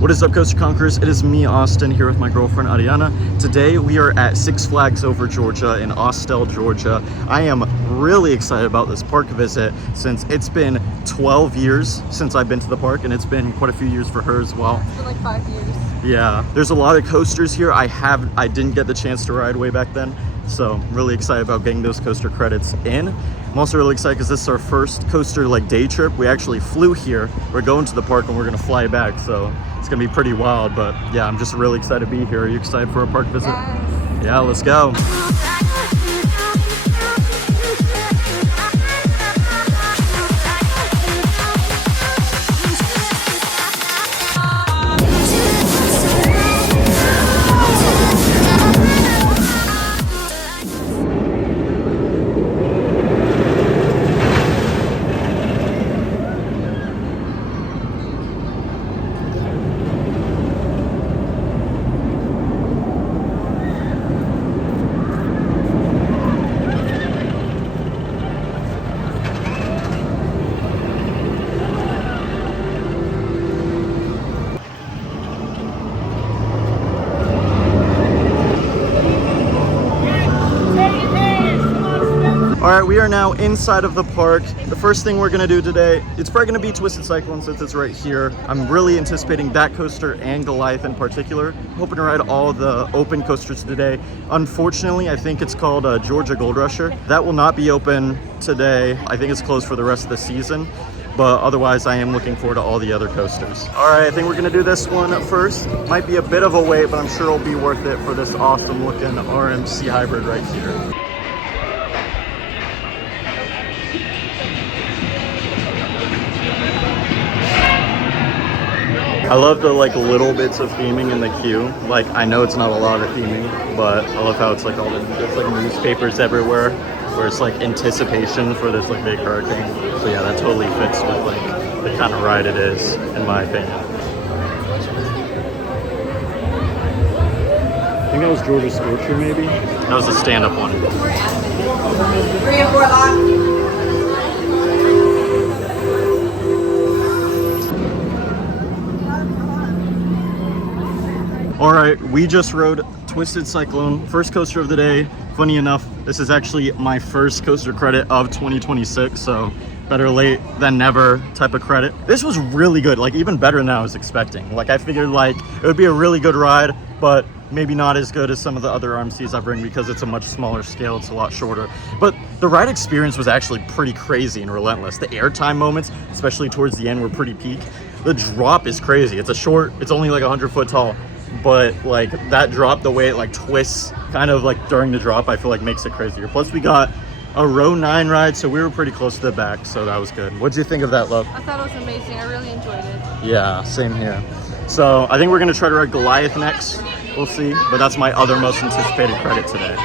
What is up, Coaster Conquerors? It is me, Austin, here with my girlfriend, Ariana. Today, we are at Six Flags Over Georgia in Austell, Georgia. I am really excited about this park visit since it's been 12 years since I've been to the park, and it's been quite a few years for her as well. It's been like 5 years. Yeah, there's a lot of coasters here. I didn't get the chance to ride way back then, so I'm really excited about getting those coaster credits in. I'm also really excited because this is our first coaster day trip. We actually flew here. We're going to the park and we're gonna fly back, so it's gonna be pretty wild. But yeah, I'm just really excited to be here. Are you excited for a park visit? Yes. Yeah, let's go. All right, we are now inside of the park. The first thing we're gonna do today, it's probably gonna be Twisted Cyclone since it's right here. I'm really anticipating that coaster and Goliath in particular. Hoping to ride all the open coasters today. Unfortunately, I think it's called Georgia Gold Rusher. That will not be open today. I think it's closed for the rest of the season. But otherwise, I am looking forward to all the other coasters. All right, I think we're gonna do this one first. Might be a bit of a wait, but I'm sure it'll be worth it for this awesome looking RMC hybrid right here. I love the little bits of theming in the queue. I know it's not a lot of theming, but I love how it's all there's newspapers everywhere, where it's anticipation for this big hurricane. So yeah, that totally fits with the kind of ride it is, in my opinion. I think that was Georgia Scorcher, maybe? That was a stand-up one. 3 and 4 lock. All right, we just rode Twisted Cyclone, first coaster of the day. Funny enough, this is actually my first coaster credit of 2026, so better late than never type of credit. This was really good, even better than I was expecting. I figured it would be a really good ride, but maybe not as good as some of the other RMCs I bring because it's a much smaller scale, it's a lot shorter. But the ride experience was actually pretty crazy and relentless. The airtime moments, especially towards the end, were pretty peak. The drop is crazy. It's it's only 100 foot tall. But that drop, the way it twists kind of during the drop, I feel makes it crazier. Plus we got a row 9 ride, so we were pretty close to the back, so that was good. What'd you think of that, love? I thought it was amazing. I really enjoyed it. Yeah, same here. So I think we're gonna try to ride Goliath next. We'll see, but that's my other most anticipated credit today.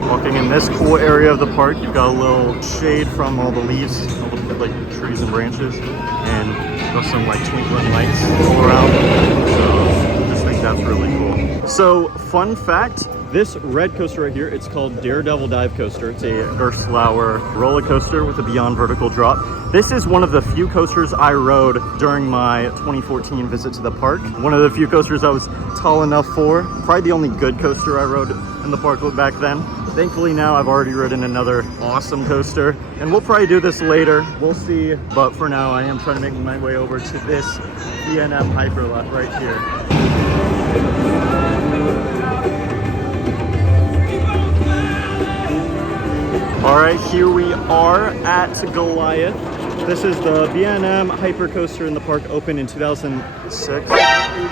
Walking in this cool area of the park, you've got a little shade from all the leaves, all the trees and branches, and got some twinkling lights all around. So I just think that's really cool. So fun fact, this red coaster right here, it's called Daredevil Dive Coaster. It's a Gerstlauer roller coaster with a beyond vertical drop. This is one of the few coasters I rode during my 2014 visit to the park. One of the few coasters I was tall enough for. Probably the only good coaster I rode in the park back then. Thankfully now I've already ridden another awesome coaster, and we'll probably do this later. We'll see, but for now I am trying to make my way over to this B&M Hyperloop right here. All right, here we are at Goliath. This is the B&M Hyper Coaster in the park, opened in 2006.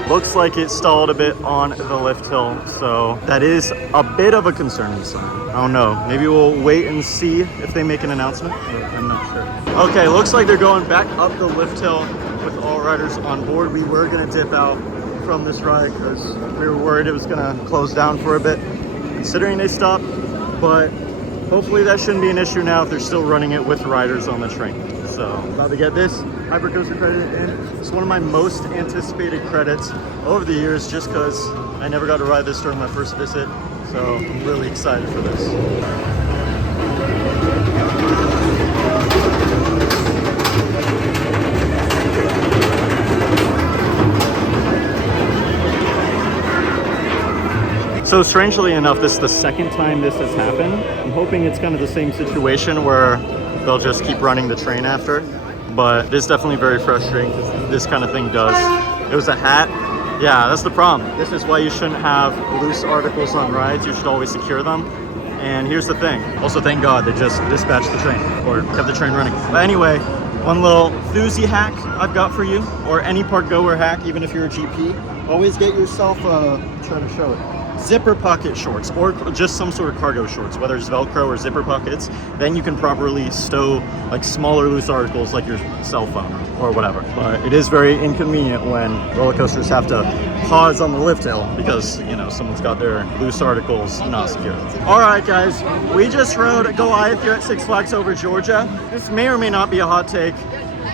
Looks like it stalled a bit on the lift hill, so that is a bit of a concerning sign. I don't know, maybe we'll wait and see if they make an announcement, but I'm not sure. Okay, looks like they're going back up the lift hill with all riders on board. We were gonna dip out from this ride because we were worried it was gonna close down for a bit, considering they stopped, but hopefully that shouldn't be an issue now if they're still running it with riders on the train. So, about to get this Hypercoaster credit in. It's one of my most anticipated credits over the years just because I never got to ride this during my first visit. So, I'm really excited for this. So strangely enough, this is the second time this has happened. I'm hoping it's kind of the same situation where they'll just keep running the train after. But this is definitely very frustrating because this kind of thing does. It was a hat. Yeah, that's the problem. This is why you shouldn't have loose articles on rides. You should always secure them. And here's the thing. Also, thank God they just dispatched the train or kept the train running. But anyway, one little Thuzy hack I've got for you, or any park goer hack, even if you're a GP. Always get yourself try to show it. Zipper pocket shorts, or just some sort of cargo shorts, whether it's Velcro or zipper pockets. Then you can properly stow like smaller loose articles like your cell phone or whatever. But it is very inconvenient when roller coasters have to pause on the lift hill because, you know, someone's got their loose articles not secure. All right, guys, we just rode Goliath here at Six Flags Over Georgia. This may or may not be a hot take.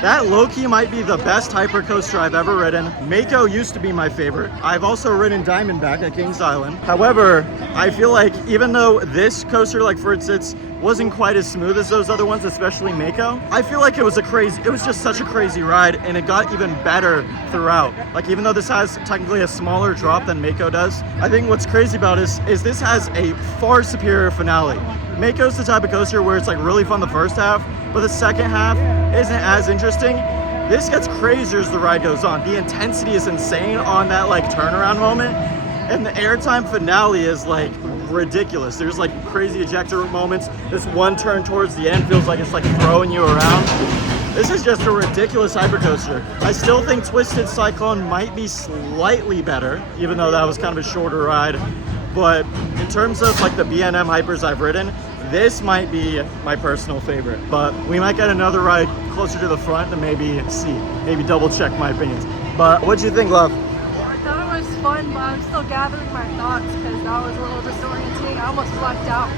That low-key might be the best hypercoaster I've ever ridden. Mako used to be my favorite. I've also ridden Diamondback at Kings Island. However, I feel like even though this coaster, like for instance, wasn't quite as smooth as those other ones, especially Mako, I feel like it was just such a crazy ride, and it got even better throughout. Like even though this has technically a smaller drop than Mako does, I think what's crazy about it is this has a far superior finale. Mako's the type of coaster where it's like really fun the first half, but the second half isn't as interesting. This gets crazier as the ride goes on. The intensity is insane on that like turnaround moment, and the airtime finale is like ridiculous. There's like crazy ejector moments. This one turn towards the end feels like it's like throwing you around. This is just a ridiculous hypercoaster. I still think Twisted Cyclone might be slightly better, even though that was kind of a shorter ride. But in terms of like the B&M hypers I've ridden, this might be my personal favorite. But we might get another ride closer to the front to maybe see, maybe double check my opinions. But what'd you think, love? I thought it was fun, but I'm still gathering my thoughts because that was a little disorienting. I almost blacked out,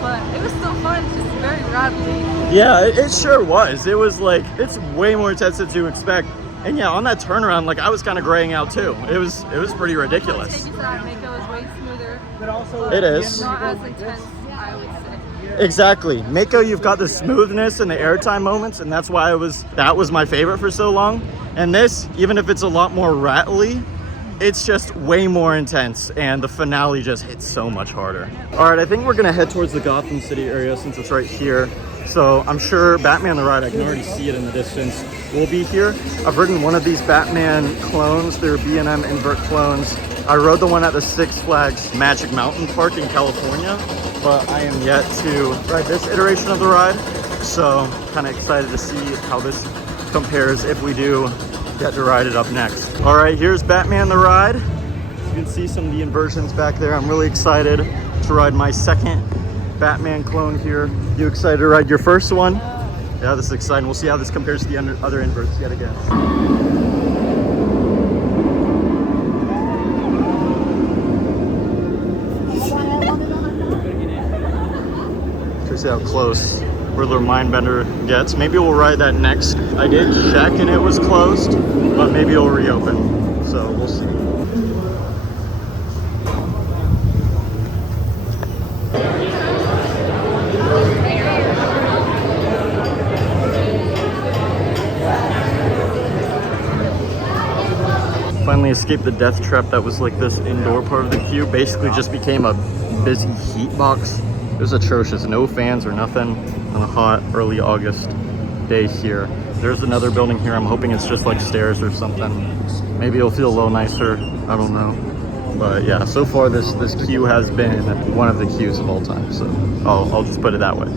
but it was still fun, just very rapidly. Yeah, it sure was. It was like, it's way more intense than you expect. And yeah, on that turnaround, like I was kind of graying out too. It was pretty ridiculous. Take it to that, Mako is way smoother. But it is. Not as intense, I would say. Exactly. Mako, you've got the smoothness and the airtime moments, and that's why that was my favorite for so long. And this, even if it's a lot more rattly, it's just way more intense, and the finale just hits so much harder. All right, I think we're gonna head towards the Gotham City area since it's right here. So I'm sure Batman the Ride, I can already see it in the distance, will be here. I've ridden one of these Batman clones. They're B&M invert clones. I rode the one at the Six Flags Magic Mountain Park in California, but I am yet to ride this iteration of the ride. So kind of excited to see how this compares if we do get to ride it up next. All right, here's Batman the Ride. You can see some of the inversions back there. I'm really excited to ride my second Batman clone here. You excited to ride your first one? Yeah, this is exciting. We'll see how this compares to the other inverts yet again. See how close Riddler Mindbender gets. Maybe we'll ride that next. I did check and it was closed, but maybe it'll reopen. So we'll see. Finally escaped the death trap that was like this indoor part of the queue. Basically just became a busy heat box. It was atrocious, no fans or nothing on a hot early August day here. There's another building here. I'm hoping it's just like stairs or something. Maybe it'll feel a little nicer, I don't know. But yeah, so far this queue has been one of the queues of all time. So I'll just put it that way.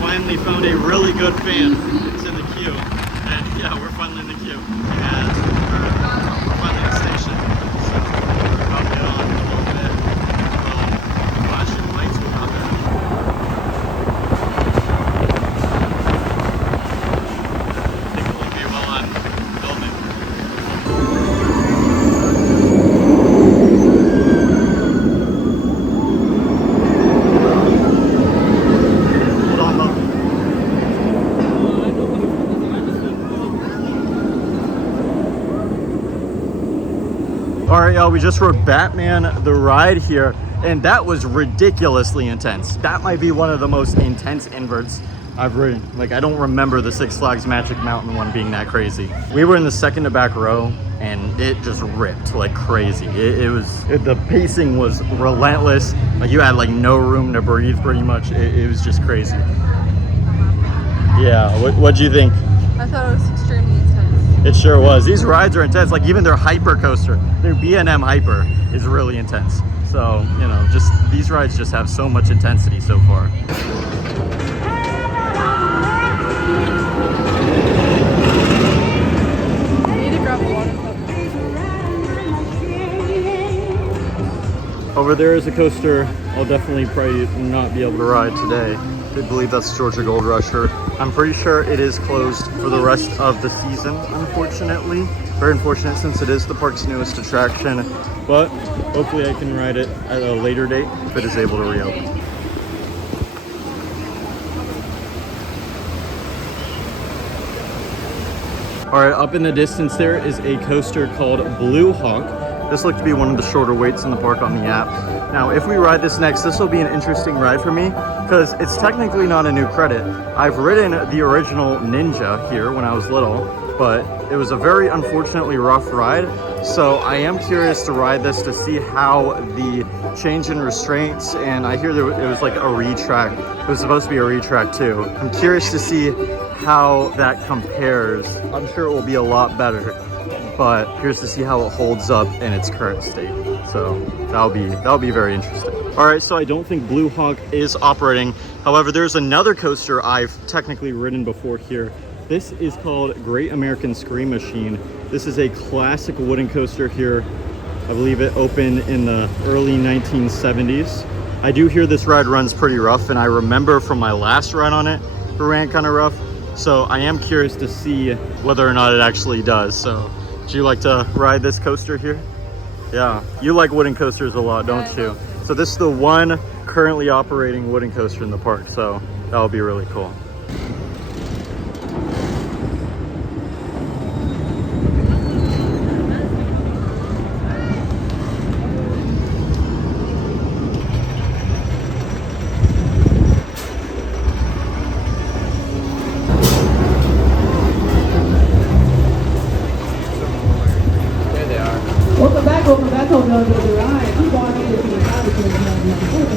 Finally found a really good fan. Yeah, we're finally in the queue, and we're finally All right, y'all, we just rode Batman the ride here, and that was ridiculously intense. That might be one of the most intense inverts I've ridden. Like, I don't remember the Six Flags Magic Mountain one being that crazy. We were in the second to back row, and it just ripped like crazy. The pacing was relentless. Like, you had like no room to breathe pretty much. It was just crazy. Yeah, what'd you think? I thought it was extremely intense. It sure was. These rides are intense. Like, even their hyper coaster, their B&M hyper is really intense. So, you know, just these rides just have so much intensity so far. I need to grab a water cup. Over there is a coaster I'll definitely probably not be able to ride today. I believe that's Georgia Gold Rusher. I'm pretty sure it is closed for the rest of the season, unfortunately. Very unfortunate since it is the park's newest attraction, but hopefully I can ride it at a later date if it is able to reopen. All right, up in the distance there is a coaster called Blue Hawk. This looked to be one of the shorter waits in the park on the app. Now, if we ride this next, this will be an interesting ride for me because it's technically not a new credit. I've ridden the original Ninja here when I was little, but it was a very unfortunately rough ride. So I am curious to ride this to see how the change in restraints, and I hear it was like a retrack. It was supposed to be a retrack too. I'm curious to see how that compares. I'm sure it will be a lot better, but curious to see how it holds up in its current state. So that'll be very interesting. All right, so I don't think Blue Hawk is operating. However, there's another coaster I've technically ridden before here. This is called Great American Scream Machine. This is a classic wooden coaster here. I believe it opened in the early 1970s. I do hear this ride runs pretty rough, and I remember from my last ride on it, it ran kind of rough. So I am curious to see whether or not it actually does. So do you like to ride this coaster here? Yeah, you like wooden coasters a lot, don't you? So this is the one currently operating wooden coaster in the park, so that'll be really cool. Welcome back, hope you enjoyed the ride. Keep on in if you stop because you have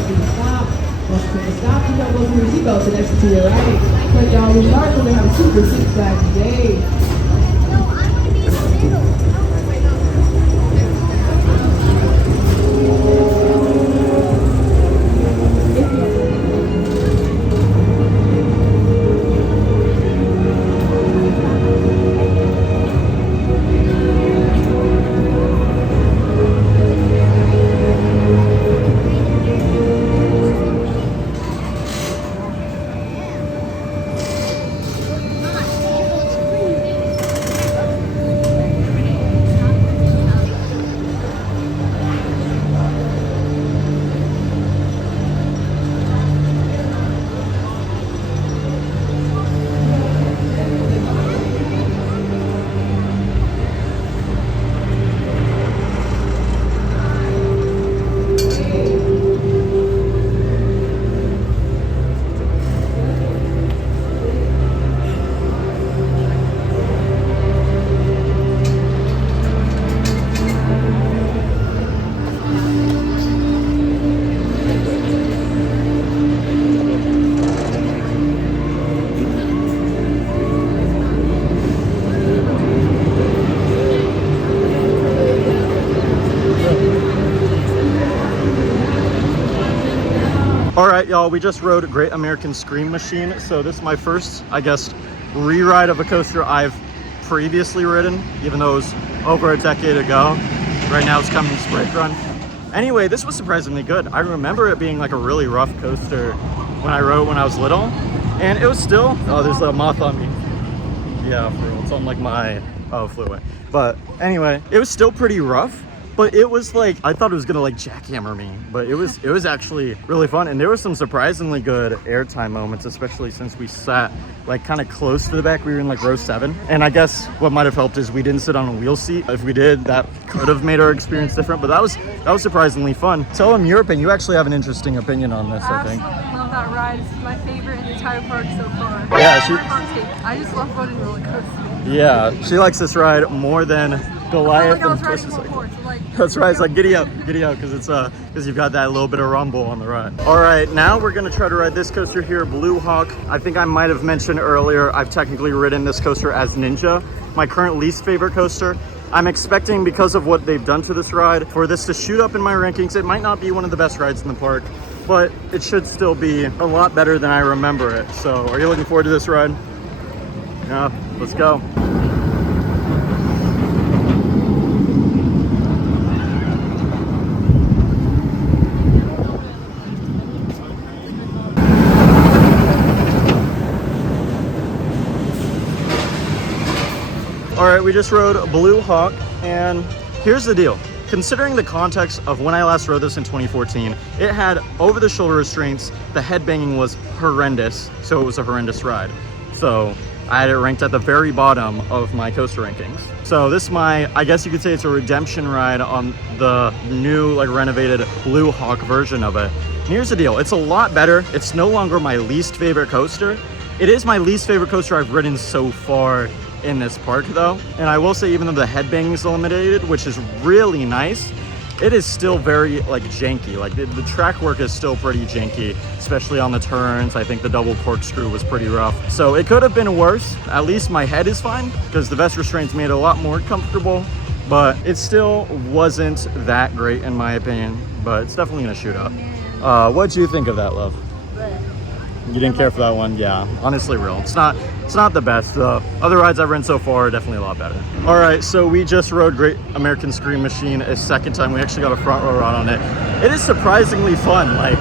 to stop. Once you stop, you gotta go through your seatbelts and exit to your right. But y'all, we are going to have a super Six Flags day. All right, y'all, we just rode Great American Scream Machine. So this is my first, I guess, re-ride of a coaster I've previously ridden, even though it was over a decade ago. Right now it's coming sprint run. Anyway, this was surprisingly good. I remember it being like a really rough coaster when I rode when I was little. And it was still, oh, there's a moth on me. Yeah, for real, it's on like my, oh, it flew away. But anyway, it was still pretty rough, but it was like, I thought it was gonna like jackhammer me, but it was actually really fun. And there were some surprisingly good airtime moments, especially since we sat like kind of close to the back. We were in like row 7. And I guess what might have helped is we didn't sit on a wheel seat. If we did, that could have made our experience different, but that was surprisingly fun. Tell them your opinion. You actually have an interesting opinion on this, I think. Absolutely love that ride. It's my favorite in the entire park so far. Yeah, I just love riding roller coasters. yeah, she likes this ride more than Goliath I feel like I was and riding Twisted before, Cyclone. so like, That's right. It's like giddy up, because you've got that little bit of rumble on the ride. All right, now we're gonna try to ride this coaster here, Blue Hawk. I think I might have mentioned earlier, I've technically ridden this coaster as Ninja, my current least favorite coaster. I'm expecting, because of what they've done to this ride, for this to shoot up in my rankings. It might not be one of the best rides in the park, but it should still be a lot better than I remember it. So, are you looking forward to this ride? Yeah, let's go. All right, we just rode Blue Hawk, and here's the deal. Considering the context of when I last rode this in 2014, it had over-the-shoulder restraints, the headbanging was horrendous, so it was a horrendous ride. So I had it ranked at the very bottom of my coaster rankings. So this is my, I guess you could say it's a redemption ride on the new, like, renovated Blue Hawk version of it. And here's the deal, it's a lot better. It's no longer my least favorite coaster. It is my least favorite coaster I've ridden so far in this park though. And I will say, even though the headbang is eliminated, which is really nice, it is still very like janky. Like the track work is still pretty janky, especially on the turns. I think the double corkscrew was pretty rough. So it could have been worse. At least my head is fine because the vest restraints made it a lot more comfortable, but it still wasn't that great in my opinion, but it's definitely gonna shoot up. What'd you think of that, love? You didn't care for that one? Yeah, honestly real. It's not the best. The other rides I've ridden so far are definitely a lot better. All right, so we just rode Great American Scream Machine a second time. We actually got a front row ride on it. It is surprisingly fun. Like,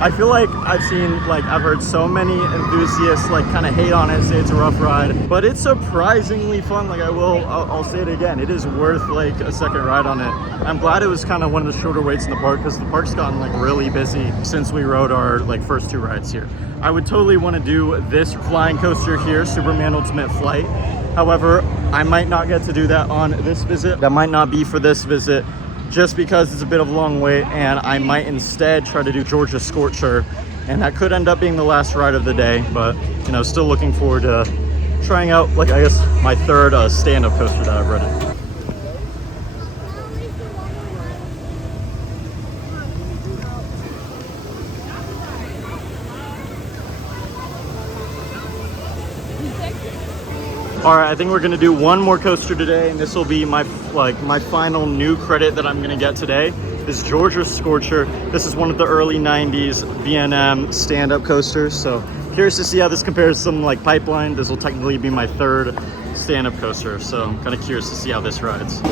I feel like I've heard so many enthusiasts like kind of hate on it, say it's a rough ride, but it's surprisingly fun. Like I'll say it again. It is worth like a second ride on it. I'm glad it was kind of one of the shorter waits in the park because the park's gotten like really busy since we rode our like first 2 rides here. I would totally want to do this flying coaster here, Superman Ultimate Flight. However, I might not get to do that on this visit. That might not be for this visit, just because it's a bit of a long wait, and I might instead try to do Georgia Scorcher, and that could end up being the last ride of the day. But you know, still looking forward to trying out, like, I guess my third stand-up coaster that I've ridden. All right, I think we're gonna do one more coaster today, and this will be my final new credit that I'm gonna get today. This Georgia Scorcher. This is one of the early 90s V&M stand-up coasters. So curious to see how this compares to some like Pipeline. This will technically be my third stand-up coaster. So I'm kind of curious to see how this rides.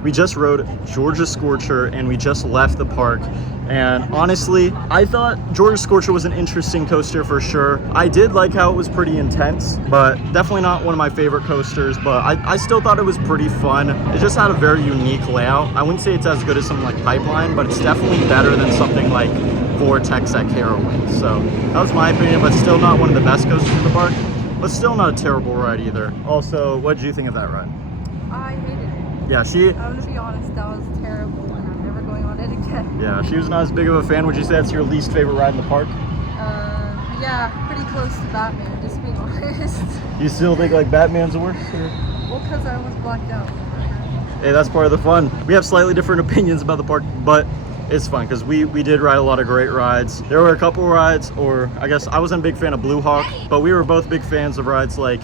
We just rode Georgia Scorcher and we just left the park, and honestly I thought Georgia Scorcher was an interesting coaster for sure. I did like how it was pretty intense, but definitely not one of my favorite coasters, but I still thought it was pretty fun. It just had a very unique layout. I wouldn't say it's as good as something like Pipeline, but it's definitely better than something like Vortex at Carowinds. So that was my opinion, but still not one of the best coasters in the park, but still not a terrible ride either. Also, what did you think of that ride? I hated it. Yeah, I'm gonna be honest, that was terrible, and I'm never going on it again. yeah, she was not as big of a fan. Would you say that's your least favorite ride in the park? Yeah, pretty close to Batman, just being honest. You still think like Batman's the worst? Or? Well, because I was blacked out. Hey, that's part of the fun. We have slightly different opinions about the park, but it's fun because we did ride a lot of great rides. There were a couple rides, or I guess I wasn't a big fan of Blue Hawk, but we were both big fans of rides like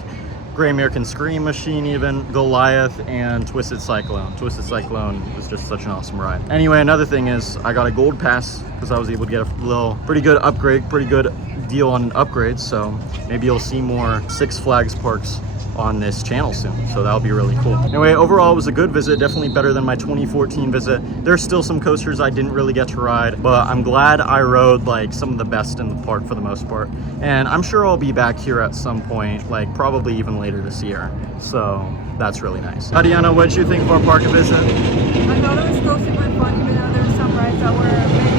Great American Scream Machine, even Goliath, and Twisted Cyclone. Twisted Cyclone was just such an awesome ride. Anyway, another thing is I got a gold pass because I was able to get a pretty good upgrade, pretty good deal on upgrades. So maybe you'll see more Six Flags parks on this channel soon, so that'll be really cool. Anyway, overall it was a good visit, definitely better than my 2014 visit. There's still some coasters I didn't really get to ride, but I'm glad I rode like some of the best in the park for the most part, and I'm sure I'll be back here at some point, like probably even later this year, so that's really nice. Tatiana, what did you think of our park visit? I thought it was still super fun, even though there were some rides that were a bit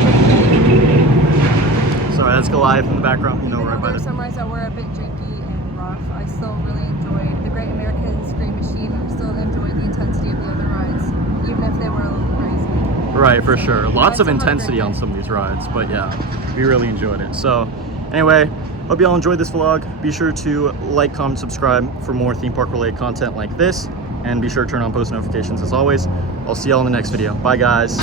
Sorry, that's Goliath in the background, you know, right by there were there. some rides that were a bit drinky and rough. I still really enjoyed the Great American Scream Machine. I still enjoyed the intensity of the other rides, even if they were a little crazy. Right, for sure. Lots of still had a intensity great on day. some of these rides, but yeah, we really enjoyed it. So anyway, hope y'all enjoyed this vlog. Be sure to like, comment, subscribe for more theme park related content like this, and be sure to turn on post notifications as always. I'll see y'all in the next video. Bye guys.